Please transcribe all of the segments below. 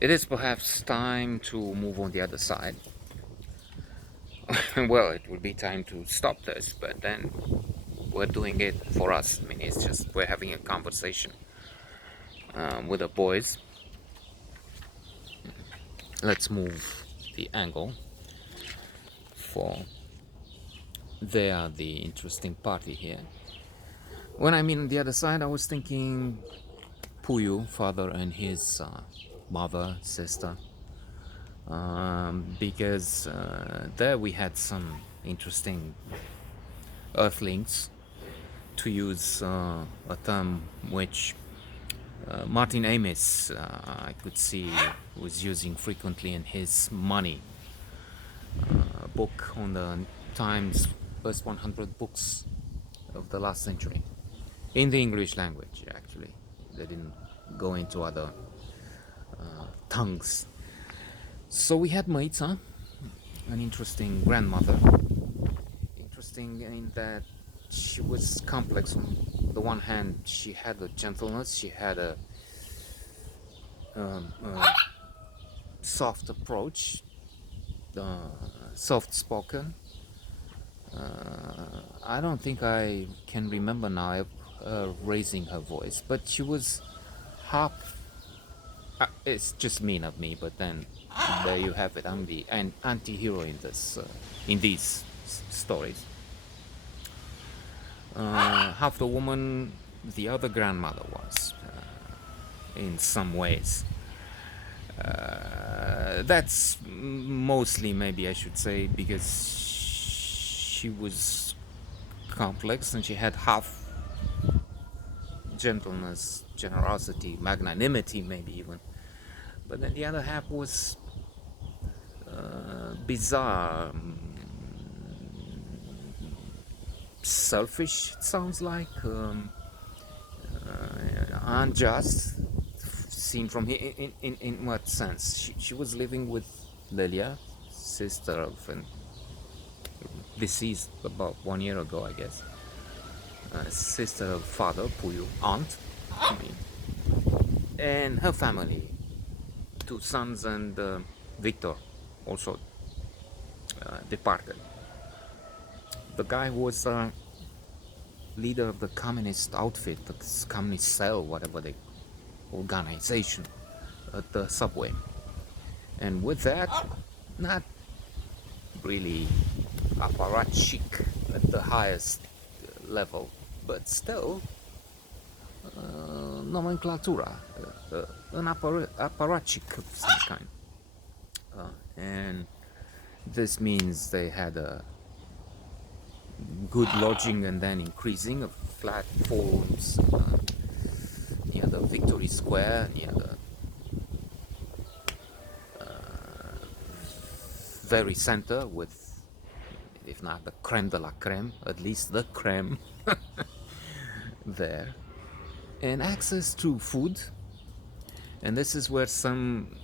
It is perhaps time to move on the other side. Well, it will be time to stop this, but then we're doing it for us. I mean, it's just we're having a conversation with the boys. Let's move the angle for they are the interesting party here. When I mean the other side, I was thinking Puyu, father, and his mother, sister, because there we had some interesting earthlings, to use a term which Martin Amis, I could see, was using frequently in his Money book on the Times Best 100 Books of the last century, in the English language, actually. They didn't go into other tongues. So we had Maitza, an interesting grandmother. Interesting in that she was complex. On the one hand, she had a gentleness, she had a soft approach, soft spoken. I don't think I can remember now raising her voice, but she was half. It's just me, not me, but then there you have it. I'm the anti-hero in this, in these stories. Half the woman the other grandmother was, in some ways. That's mostly, maybe I should say, because she was complex and she had half gentleness, generosity, magnanimity, maybe even. But then the other half was bizarre, selfish, it sounds like, unjust, seen from here. In what sense? She was living with Lilia, sister of an deceased about 1 year ago, I guess. Sister of father, Puyu, aunt, I mean, and her family, two sons and Victor, also departed. The guy who was leader of the communist outfit, the communist cell, whatever the organization, at the subway. And with that, not really apparatchik at the highest level, but still nomenclatura, an apparatchik of some kind. And this means they had a good lodging and then increasing of flat forms near the Victory Square, near the very center, with, if not the creme de la creme, at least the creme there, and access to food. And this is where some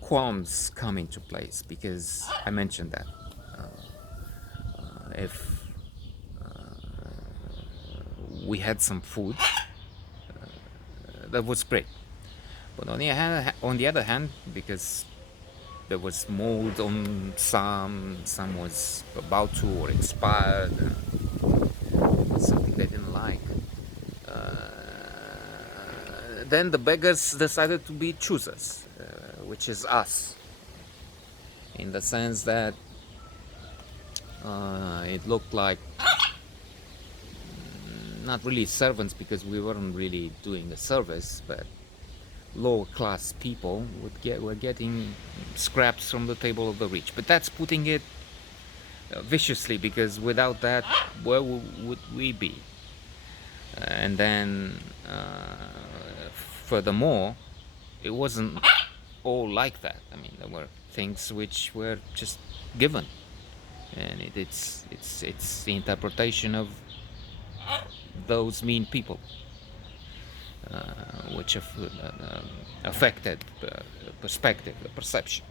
qualms come into place, because I mentioned that if we had some food, that was great. But on the other hand, because there was mold on some was about to or expired, something they didn't like. Then the beggars decided to be choosers, which is us, in the sense that it looked like not really servants, because we weren't really doing a service, but lower class people were getting scraps from the table of the rich. But that's putting it viciously, because without that, where would we be? And then furthermore, it wasn't all like that. I mean, there were things which were just given, and it's the interpretation of those mean people which have affected perspective, the perception.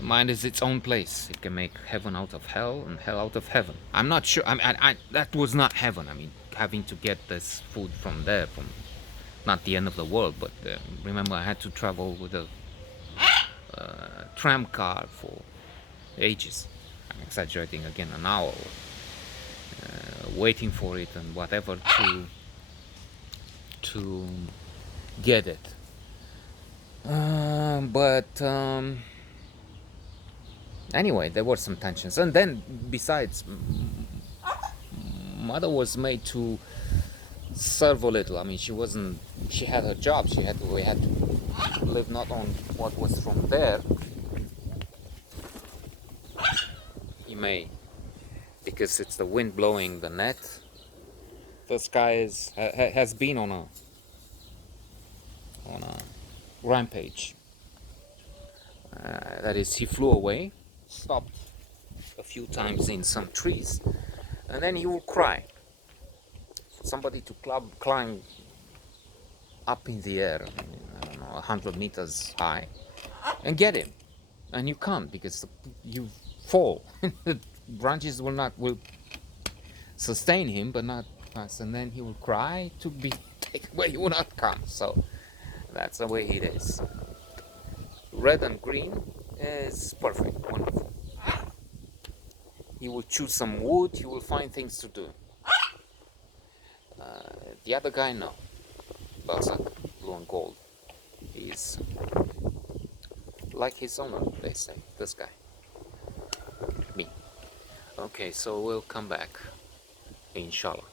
Mind is its own place. It can make heaven out of hell and hell out of heaven. I'm not sure. That was not heaven. I mean, having to get this food from there, from not the end of the world, but remember I had to travel with a tram car for ages. I'm exaggerating again, an hour, waiting for it and whatever to get it. But anyway, there were some tensions, and then besides, mother was made to serve a little. I mean, she wasn't. She had her job. She had to. We had to live not on what was from there. He may, because it's the wind blowing the net. This guy has been on a rampage. That is, he flew away, stopped a few times in some trees, and then he will cry for somebody to climb up in the air, I don't know, 100 meters high, and get him. And you can't, because you fall. The branches will sustain him, but not us. And then he will cry to be taken away. He will not come. So that's the way it is. Red and green is perfect, wonderful. He will choose some wood. He will find things to do. The other guy, no. Balzac, blue and gold. He's like his owner, they say. This guy. Me. Okay, so we'll come back. Inshallah.